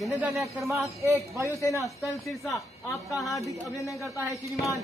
जिन्हें क्रमांक 1 वायुसेना स्थल सिरसा आपका हार्दिक अभिनंदन करता है श्रीमान।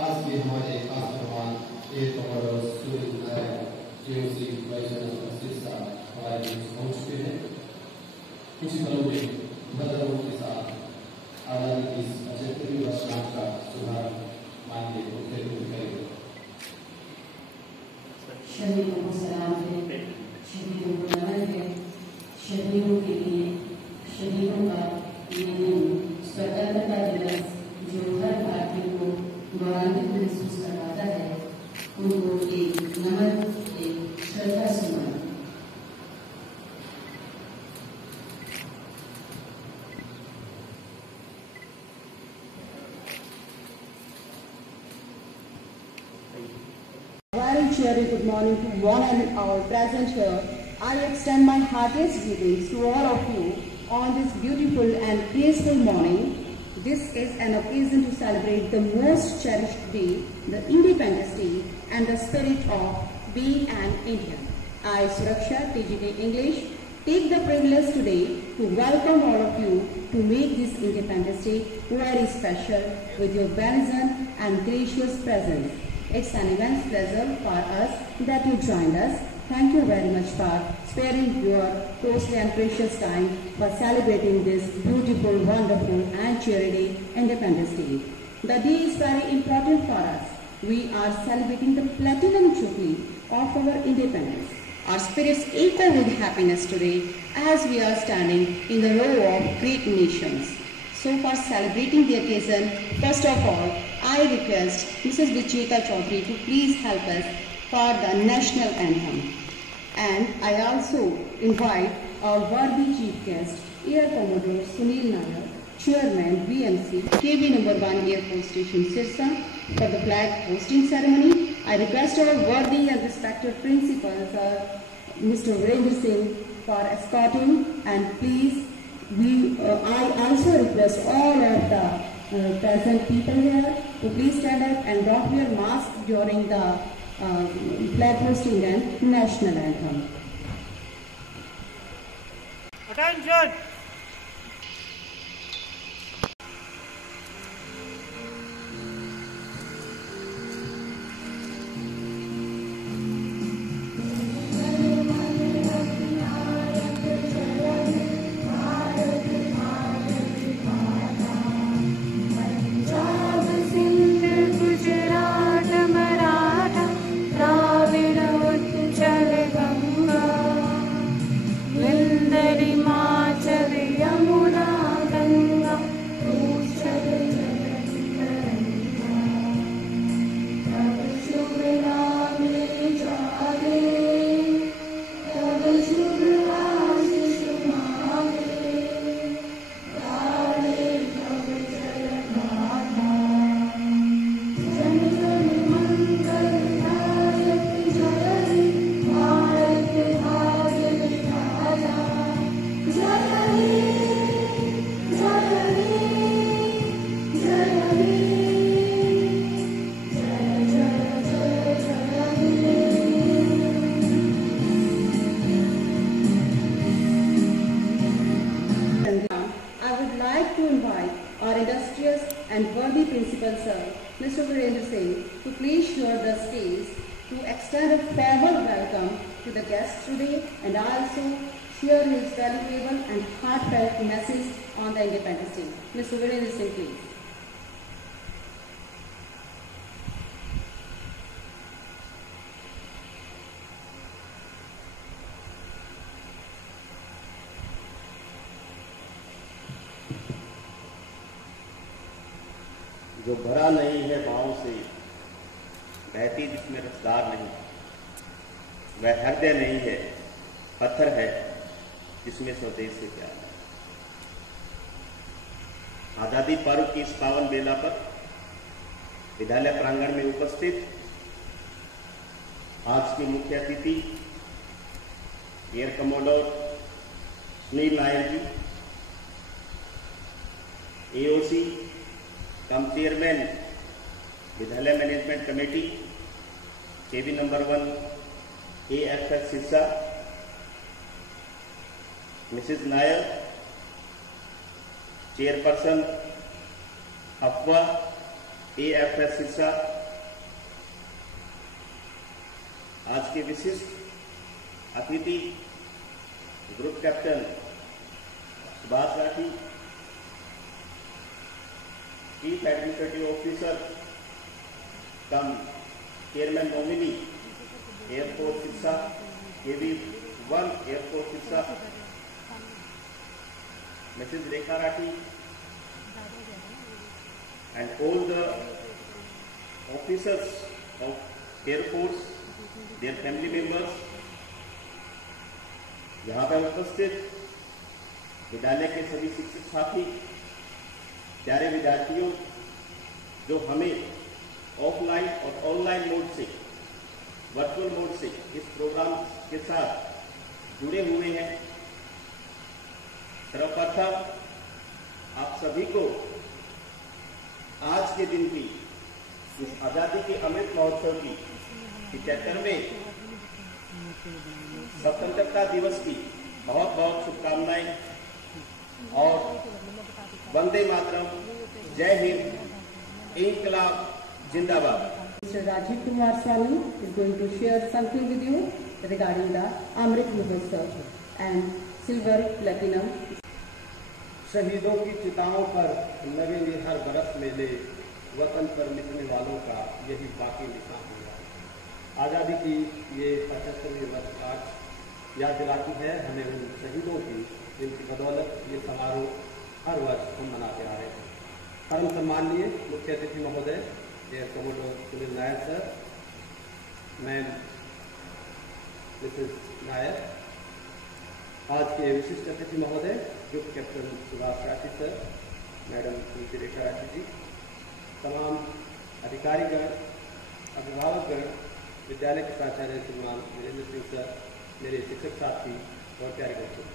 आज के हमारे खास मेहमान एयर कमांडर सूरज नारायण जेओसी वायुसेना सिरसा हमारे बीच पहुंच चुके हैं। कुछ पलों में भद्रों के साथ आजादी की 75वीं वर्षगांठ का शुभारंभ माननीय मुख्यमंत्री करेंगे। शहीदों को सलाम है, शहीदों को नमन है। शहीदों के लिए शहीदों का ये दिन स्वतंत्रता दिवस जो हर भारतीय को गौरवान्वित महसूस करवाता है, उनको एक नमन, एक श्रद्धा सुमन। Very cheery good morning to one and all present here. I extend my heartiest greetings to all of you on this beautiful and peaceful morning. This is an occasion to celebrate the most cherished day, the Independence Day, and the spirit of being an Indian. I, Suraksha, TGT English, take the privilege today to welcome all of you to make this Independence Day very special with your benison and gracious presence. It's an immense pleasure for us that you joined us. Thank you very much for sparing your costly and precious time for celebrating this beautiful, wonderful and cheery day, Independence Day. The day is very important for us. We are celebrating the platinum jubilee of our independence. Our spirits echo with happiness today as we are standing in the row of great nations. So for celebrating the occasion, first of all, I request Mrs. Vicheta Chaudhary to please help us for the national anthem. And I also invite our worthy chief guest, Air Commodore Sunil Nair, Chairman BMC, KB No. 1 Air Force Station Sirsa, for the flag hosting ceremony. I request our worthy and respected principals, Mr. Virendra Singh, for escorting, and please, I also request all of the present people here to please stand up and don't wear masks during the flag hosting and national anthem. Attention! And worthy principal sir, Mr. Virendra Singh, to please share the stage to extend a formal welcome to the guests today and also share his valuable and heartfelt message on the Independence Day. Mr. Virendra Singh, please. जो भरा नहीं है भावों से, बहती जिसमें रफ्तार नहीं, वह हृदय नहीं है, पत्थर है जिसमें स्वदेश से प्यार है। आजादी पर्व की इस पावन बेला पर विद्यालय प्रांगण में उपस्थित आज की मुख्य अतिथि air commodore Sunil Nair ji, AOC cum chairman विद्यालय management committee KB number 1 AFS Sirsa, Mrs Nair chairperson अफवा AFS सिरसा, आज के विशिष्ट अतिथि group captain Subhash Rathi, chief administrative officer cum chairman nominee airport Sirsa, KV 1 airport Sirsa, Mrs. Rekha Rathi, and all the officers of Air Force, their family members, यहाँ पर उपस्थित विद्यालय के सभी शिक्षक साथी, प्यारे विद्यार्थियों जो हमें ऑफलाइन और ऑनलाइन मोड से, वर्चुअल मोड से इस प्रोग्राम के साथ जुड़े हुए हैं, सर्वप्रथम आप सभी को आज के दिन की इस आजादी के अमृत महोत्सव की 75वें स्वतंत्रता दिवस की बहुत बहुत शुभकामनाएं और वंदे मातरम, जय हिंद, इंकलाब जिंदाबाद। Mr. Rajiv Kumar Swami is going to share something with you regarding the Amrit Mahotsav and Silver Platinum. शहीदों की चिताओं पर लगेंगे हर बरस मेले, वतन पर मिटने वालों का यही बाकी निशान होगा। आज़ादी की ये 75वीं वर्षगांठ याद दिलाती है हमें उन शहीदों की जिनकी बदौलत ये समारोह हर वर्ष हम मनाते आ रहे हैं। परम सम्माननीय मुख्य अतिथि महोदय air commodore Sunil Nair sir, ma'am Mrs Nair, आज के विशिष्ट अतिथि महोदय group captain Subhash Rathi sir, madam Shrimati Rekha Rathi ji, तमाम अधिकारीगण, अभिभावकगण, विद्यालय के प्राचार्य श्रीमान वीरेंद्र सिंह सर, मेरे शिक्षक साथी और प्यारे बच्चों,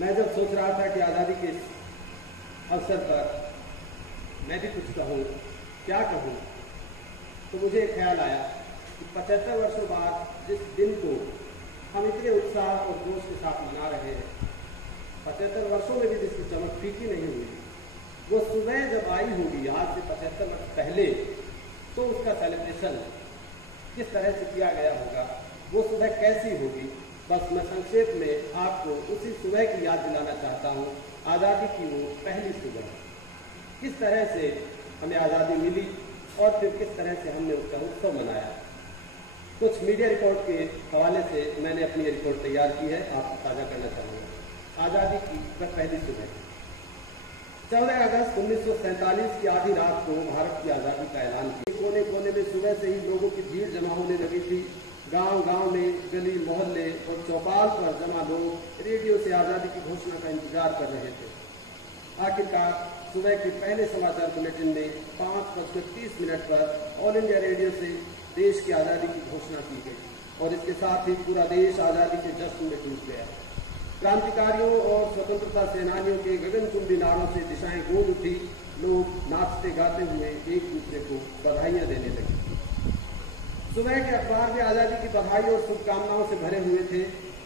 मैं जब सोच रहा था कि आज़ादी के अवसर पर मैं भी कुछ कहूँ, क्या कहूँ, तो मुझे एक ख्याल आया कि 75 वर्षों बाद जिस दिन को हम इतने उत्साह और जोश के साथ मना रहे हैं, 75 वर्षों में भी जिसकी चमक फीकी नहीं हुई, वो सुबह जब आई होगी आज से 75 वर्ष पहले, तो उसका सेलिब्रेशन किस तरह से किया गया होगा, वो सुबह कैसी होगी, बस मैं संक्षेप में आपको उसी सुबह की याद दिलाना चाहता हूँ। आज़ादी की वो पहली सुबह, किस तरह से हमें आज़ादी मिली और फिर किस तरह से हमने उसका उत्सव मनाया। कुछ मीडिया रिपोर्ट के हवाले से मैंने अपनी रिपोर्ट तैयार की है, आपको साझा करना चाहूँगा। आज़ादी की वह पहली सुबह 14 अगस्त 1947 की आधी रात को भारत की आज़ादी का ऐलान किया। कोने कोने में सुबह से ही लोगों की भीड़ जमा होने लगी थी। गांव गांव में, गली मोहल्ले और चौपाल पर जमा लोग रेडियो से आज़ादी की घोषणा का इंतजार कर रहे थे। आखिरकार सुबह के पहले समाचार बुलेटिन में 5:30 पर ऑल इंडिया रेडियो से देश की आज़ादी की घोषणा की गई और इसके साथ ही पूरा देश आज़ादी के जश्न में डूब गया। क्रांतिकारियों और स्वतंत्रता सेनानियों के गगनचुंबी नारों से दिशाएं गूंज उठी। लोग नाचते गाते हुए एक दूसरे को बधाइयां देने लगे। सुबह के अखबार में आज़ादी की बधाई और शुभकामनाओं से भरे हुए थे।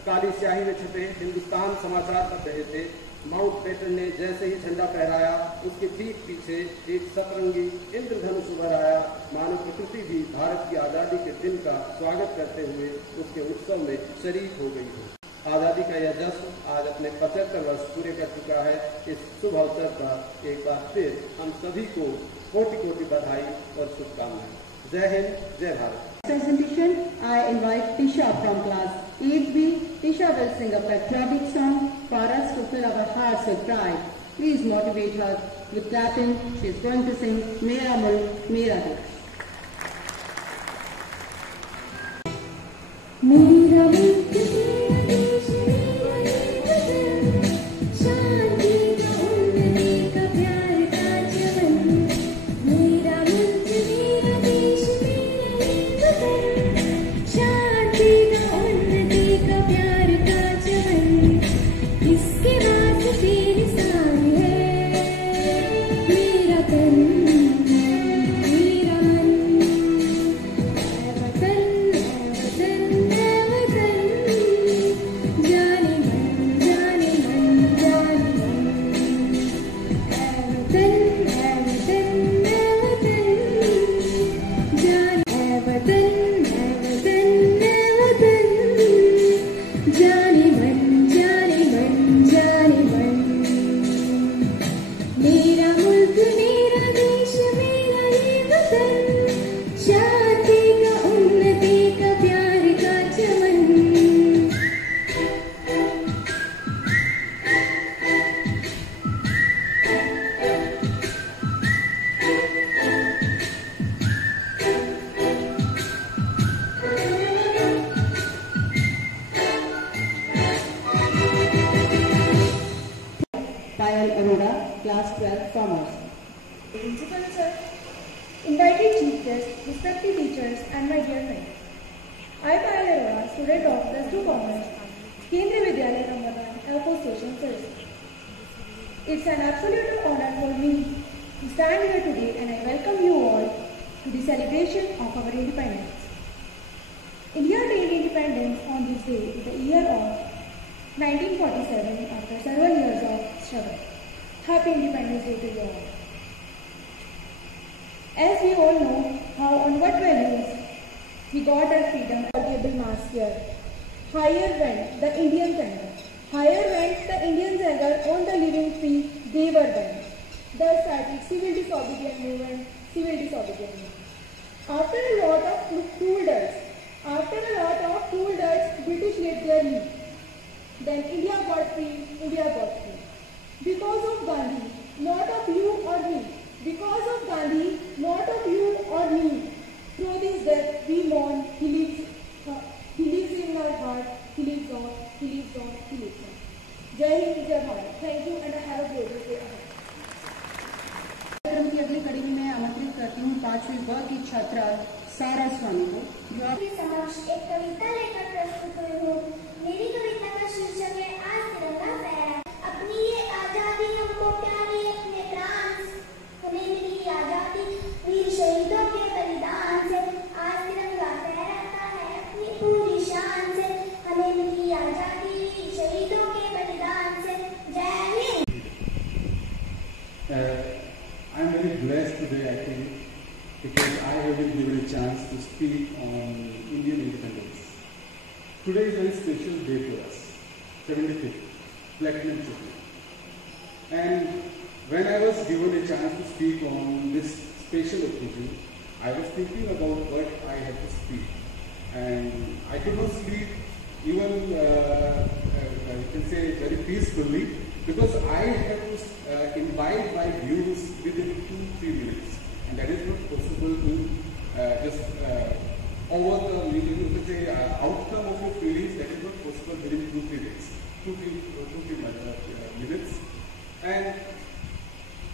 काली स्याही में छपे हिंदुस्तान समाचार पढ़ रहे थे। माउंट बेटन ने जैसे ही झंडा फहराया, उसके ठीक पीछे एक सतरंगी इंद्रधनुष उभर आया। मानव प्रकृति भी भारत की आज़ादी के दिन का स्वागत करते हुए उसके उत्सव में शरीक हो गई है। आज़ादी का यह जश्न आज अपने 75 वर्ष पूरे कर चुका है। इस शुभ अवसर पर एक बार फिर हम सभी को कोटि कोटि बधाई और शुभकामनाएं। जय हिंद, जय Bharat. Presentation, I invite Tisha from class 8B. Tisha will sing a patriotic song for us to fill our hearts with pride. Please motivate her with clapping. She is going to sing Mera Mulk, Mera Desh. मेरा मुल्क मेरा देश मेरा वतन, शान की उम्मीद from us. Principal sir, invited chief guests, respected teachers, and my dear friends. I, Payal Arora, student of +2 Commerce, Kendriya Vidyalaya Ramadan, Airport Station, Saraswati. It's an absolute honor for me to stand here today, and I welcome you all to the celebration of our independence. India gained independence on this day in the year of 1947 after several years of struggle. Happy Independence Day to you all. As we all know how on what values we got our freedom, forgivable mask here. Higher went the Indians' anger. Higher went the Indians' anger on the living free they were then. Thus started civil disobedience movement, After a lot of cruel deaths, British let their leave. Then India got free. Because of Gandhi, not of you or me. Because of Gandhi, not of you or me. Through this death we mourn. He lives in our heart. He lives on. Jai Hind, Jai Bharat. Thank you and have a glorious day ahead. कार्यक्रम की अगली कड़ी में मैं आमंत्रित करती हूँ 5वीं ब की छात्रा सारा स्वामी को, जो आपके समक्ष एक कविता लेकर प्रस्तुत हुई हूँ। मेरी कविता का शीर्षक है आज तिरंगा फहराए। अपनी ये आजादी हमको प्यारी अपने प्राण से, हमें मिली आजादी वीर शहीदों के बलिदान से। आज तिरंगा फहराता है अपनी पूरी शान से, हमें मिली आजादी वीर शहीदों के बलिदान से। जय Hind. I'm very blessed today, I think, because I have been given a chance to speak on Indian independence. Today is a very special day for us, 75th, Platinum Jubilee. And when I was given a chance to speak on this special occasion, I was thinking about what I had to speak. And I could not sleep even, you can say, very peacefully, because I have to imbibe my views within 2-3 minutes, and that is not possible to just overcome, you can say, outcome of your feelings. That is not possible within 2-3 minutes. 2-3 minutes. And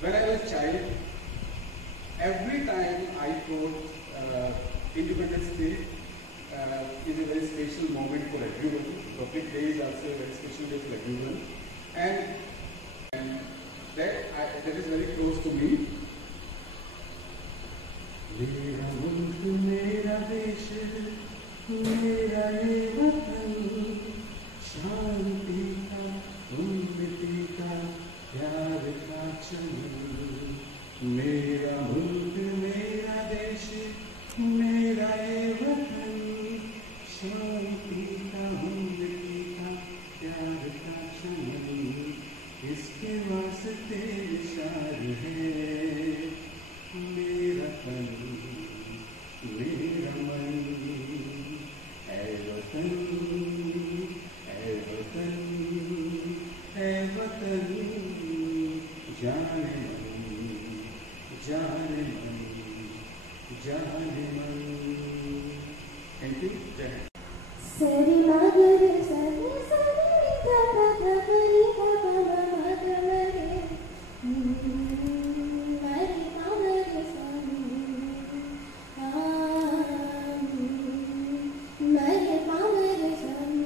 when I was a child, every time I thought Independence Day is a very special moment for everyone. Republic Day is also a very special day for everyone. And that is very close to me. मेरा मुल्क मेरा देश मेरा ये वतन, शांति का उन्नति का प्यार का चमन। मेरा मुल्क मेरा देश मेरा ये वतन, शांति का उन्नति का प्यार का चमन। इसके वास्ते शार है मेरा तन मेरा मन। ऐ वतन ऐ वतन ऐ वतन, जाने मन जाने मन जाने मन। Thank you. जय हिंद। सरी मगर सरी सरी धा धा धा परी धा धा धा धा मरे मरे मगर सरी मरे मगर सरी।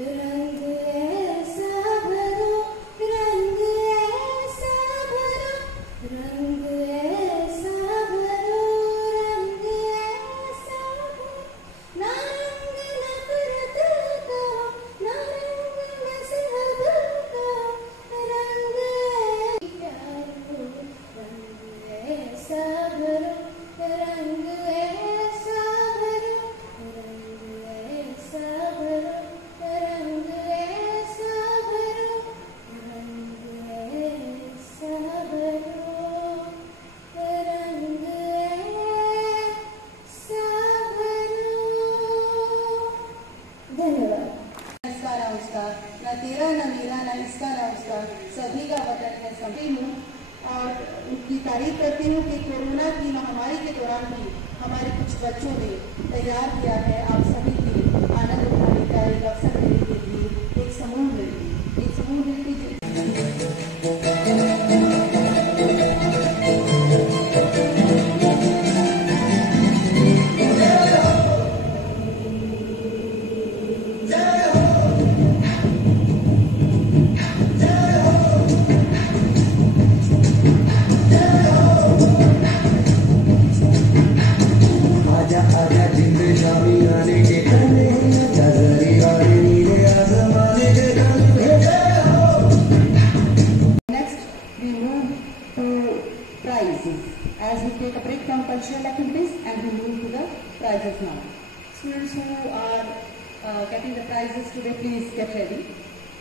रंग ऐसा भरो रंग ऐसा भरो रंग ऐसा भरो रंग ऐसा भरो। ना रंग नफरत का ना रंग मजहब का, रंग प्यार को रंग ऐसा भरो रंग ऐसा भरो रंग ऐसा भरो रंग ऐसा भरो रंग ऐसा भरो रंग ऐसा भरो। धन्यवाद। इसका ना उसका, न तेरा न मेरा न इसका न उसका, सभी का वतन है सभी हूँ। और उनकी तारीफ करती हूँ कि कोरोना की महामारी के दौरान भी हमारे कुछ बच्चों ने तैयार किया है आप सभी के आनंद उठाने का एक अवसर देने के लिए एक समूह नृत्य break from cultural activities and we move to the prizes now. Students who are getting the prizes today, please get ready.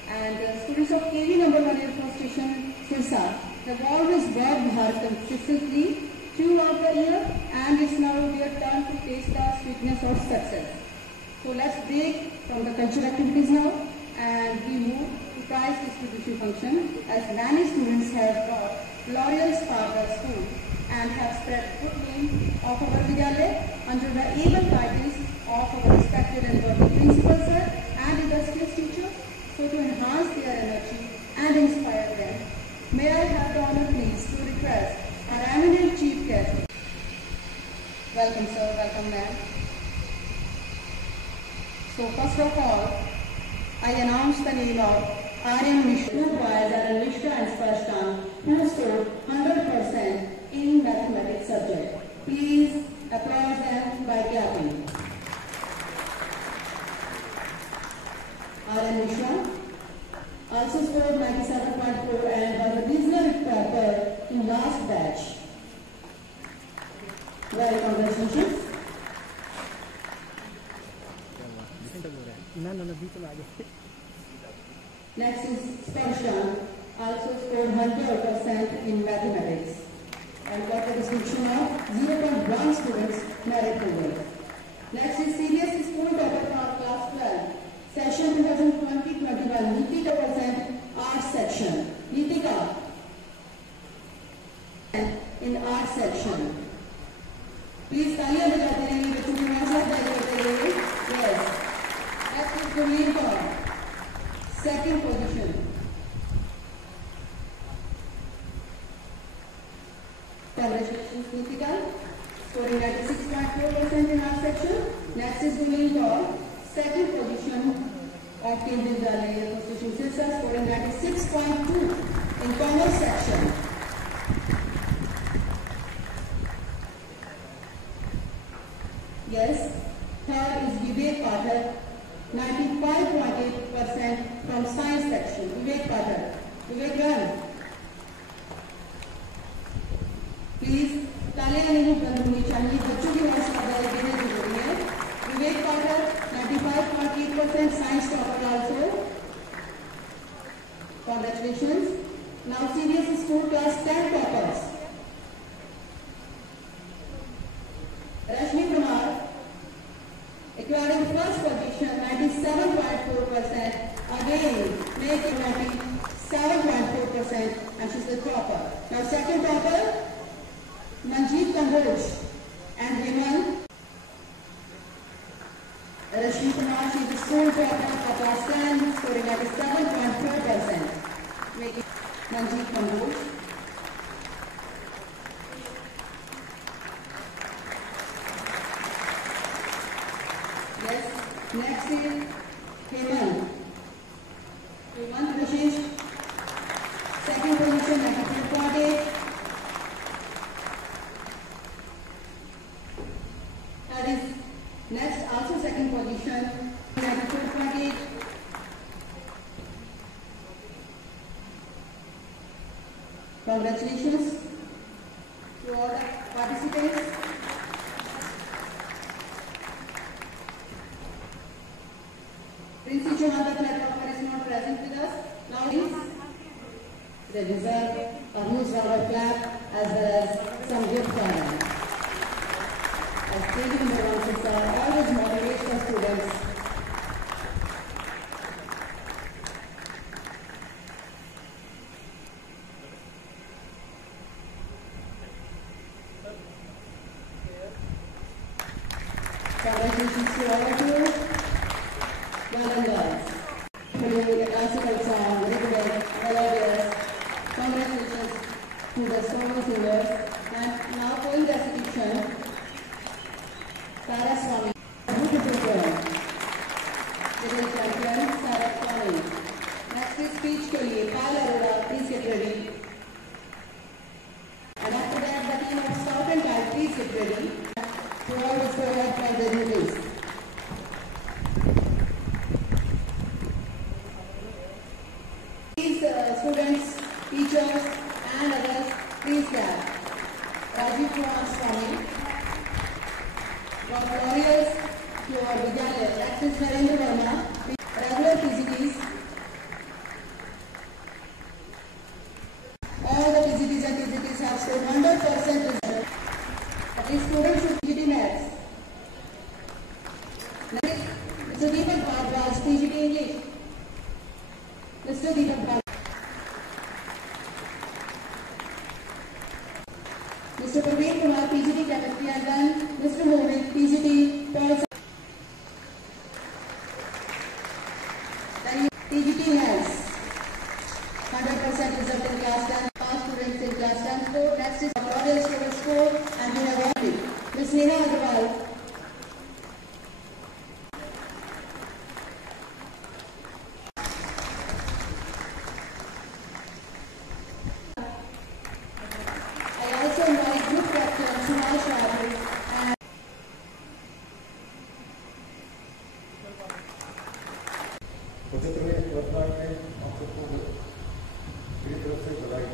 And students of KV number 1 Air Force Station, Sirsa, have always worked hard consistently throughout the year, and it's now their turn to taste the sweetness of success. So let's break from the cultural activities now and we move to prize distribution function, as many students have brought loyal spark of school and have spread good name of our Vidyalaya under the able titles of our respected and worthy principal sir and illustrious teachers. So to enhance their energy and inspire them, may I have the honor please to request our eminent chief guest. Welcome sir, welcome ma'am. So first of all, I announce the name of Aryan Mishra, two boys are Mishra and Sparshtan, who scored 100% in mathematics subject. Please applaud them by clapping. Aryan Mishra also scored 97.4 and was a regional topper in last batch. Well, congratulations. Next is Sparshan, also scored 100% in mathematics and got a distinction of 0.1 students merit over. Next is CBSE School Topper from Class 12, Session 2020-21, Nitika percent Art Section. Nitika in Art Section. Please तालियां बजाते रहिए, बच्चों की हौसला अफजाई करते रहिए. Yes. Next is Gurleen Kaur, second position. Congratulations, Nitika, scoring 96.4% in our section. Next is Gurleen Kaur, second position of Cambridge Vidyalaya Association Sirsa, scoring 96.2 in commerce section. Yes, third is Vivek Pathak, 95.8% from science section. Vivek Pathak. Vivek run. Please, तालियां नहीं बंद होनी चाहिए, बच्चों की हौसला अफजाई देने जरूरी है. Vivek Pathak, 95.8% science topper also. Congratulations. Now CBSE school class 10 toppers. Rashmi Kumar, acquiring first position, 97.4%. Again, making 97.4%, and she's the topper. Now second topper, Manjeet Kamboj, and women, Rashmi Kumar, she's the school topper of class 10, scoring 97.4%. Making Manjeet Kamboj. Yes, next is Hemant. Hemant Rashesh, second position, 92.8. That is next, also second position, 92.8. Congratulations to all the participants. Prince Johan, the platformer, is not present with us. Now they deserve a huge round of clap as well as some gift for them. As KV number 1 Sirsa always motivates the students. Congratulations to all of you. Well done, guys. Playing a classical song, very good, melodious. Congratulations to the song singers. And now poem recitation, Saraswami. Beautiful poem. Little champion, Saraswami. Next is speech के लिए Payal Arora, please get ready. And after that, the team of Scout and Guide, please get ready. To always go ahead for the duties. Students, teachers and others, please clap. Rajiv Kumar Swami. students should PGT Maths. Next, Mr. Deepak Bharadwaj, PGT English. Mr. Deepak Bharadwaj. Mr. Praveen Kumar, PGT Chemistry, and then Mr. Mohit, PGT Policy. Then PGT Maths. 100% result in class 10. Past students in class 10 score. Next is model student score, and we have only Ms. Neha Agarwal. I also invite group captain Suman Shahri and वर्तमान में आप सबको मेरी तरफ से बधाई।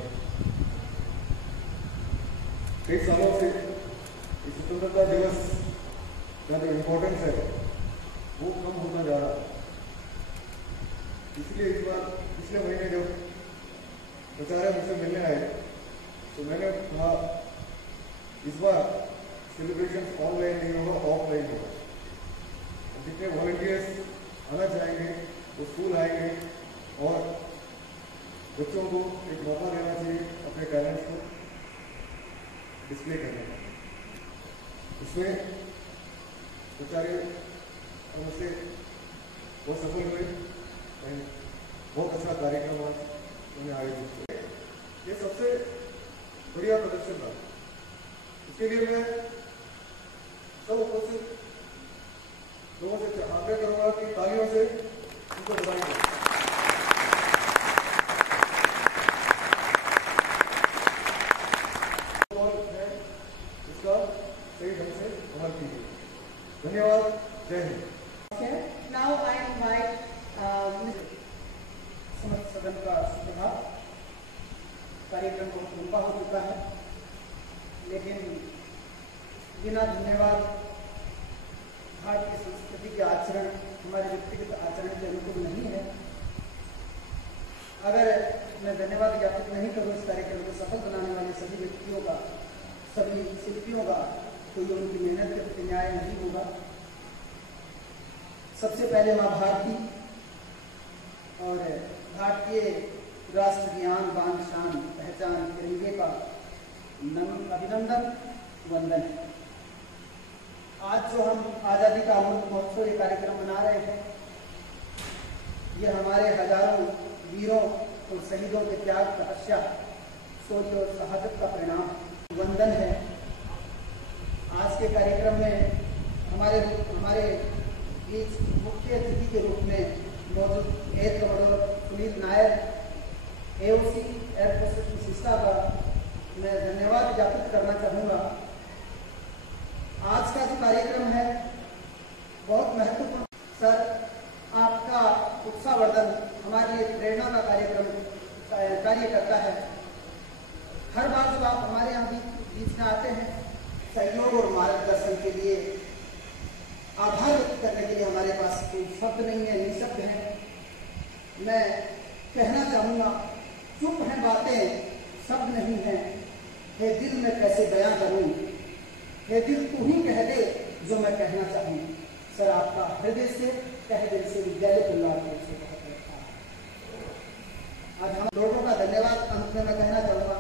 कई सालों से इस स्वतंत्रता दिवस का जो इम्पोर्टेंस है वो कम होता जा रहा है। इसलिए इस बार पिछले महीने जब प्रचारक मुझसे मिलने आए तो मैंने कहा इस बार सेलिब्रेशन ऑनलाइन नहीं होगा, ऑफलाइन होगा। जितने वॉलंटियर्स आना चाहेंगे वो स्कूल आएंगे और बच्चों को एक मौका देना चाहिए अपने टैलेंट्स को डिस्प्ले करने का। इसमें बेचारे मुझसे बहुत सफल हुए, बहुत अच्छा कार्यक्रम उन्हें आयोजित किया। ये सबसे बढ़िया प्रदर्शन था। इसके लिए मैं सब उपस्थित लोगों से आग्रह करूंगा कि तालियों से उनको बधाई दें। इसका सही ढंग से अमल कीजिए। धन्यवाद। जय हिंद। now I invite समस्त सदन का सुप्रभात। कार्यक्रम बहुत लंबा हो चुका है, लेकिन बिना धन्यवाद भारतीय संस्कृति के आचरण हमारे व्यक्तिगत आचरण के अनुकूल नहीं है। अगर मैं धन्यवाद ज्ञापित नहीं करूं इस कार्यक्रम को सफल बनाने वाले सभी व्यक्तियों का, सभी शिल्पियों का, तो ये उनकी मेहनत के प्रति न्याय नहीं होगा। सबसे पहले माँ भारती और भारतीय राष्ट्र ज्ञान, बांध, शान, पहचान, तिरंगे का अभिनंदन, वंदन है। आज जो हम आज़ादी का अमृत महोत्सव ये कार्यक्रम मना रहे हैं, ये हमारे हजारों वीरों और शहीदों के त्याग, तपस्या, शौर्य और शहादत का परिणाम वंदन है। आज के कार्यक्रम में हमारे बीच मुख्य अतिथि के रूप में मौजूद air commander Sunil Nair, AOC air force विशिष्टा का मैं धन्यवाद ज्ञापित करना चाहूँगा। आज का जो कार्यक्रम है बहुत महत्वपूर्ण। सर, आपका उत्साहवर्धन हमारे लिए प्रेरणा का कार्य करता है। हर बार जब आप हमारे यहाँ बीच में आते हैं, सहयोग और मार्गदर्शन के लिए, आभार व्यक्त करने के लिए हमारे पास कोई शब्द नहीं है, निशब्द है। मैं कहना चाहूँगा, चुप हैं बातें, शब्द नहीं है, हे दिल में कैसे बयां करूँ, हे दिल तू ही कह दे जो मैं कहना चाहूँ। सर, आपका हृदय से, तहे दिल से विद्यालय परिवार की ओर से बहुत आज हम लोगों का धन्यवाद अंत में मैं कहना चाहूँगा।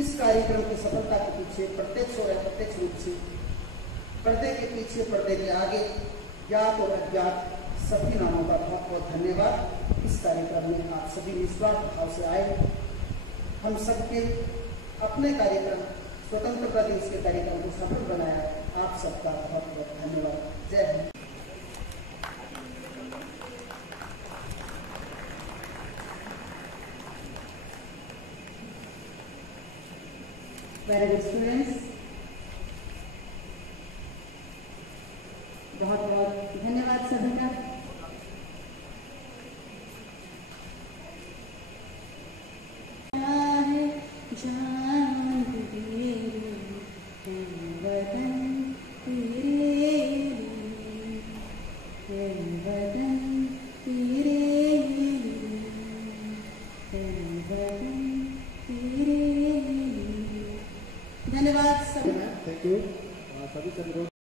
इस कार्यक्रम की सफलता के पीछे प्रत्यक्ष और अप्रत्यक्ष रूप से, पर्दे के पीछे, पर्दे के आगे, ज्ञात और अज्ञात सभी नामों का बहुत बहुत धन्यवाद। इस कार्यक्रम में आप सभी निस्वार्थ भाव से आए। हम सबके अपने कार्यक्रम, स्वतंत्रता दिवस के कार्यक्रम को सफल बनाया। आप सबका बहुत बहुत धन्यवाद। जय हिंद। Very good students, बहुत बहुत धन्यवाद सभी का। जान धन्यवाद सभी। Thank you. सभी से अनुरोध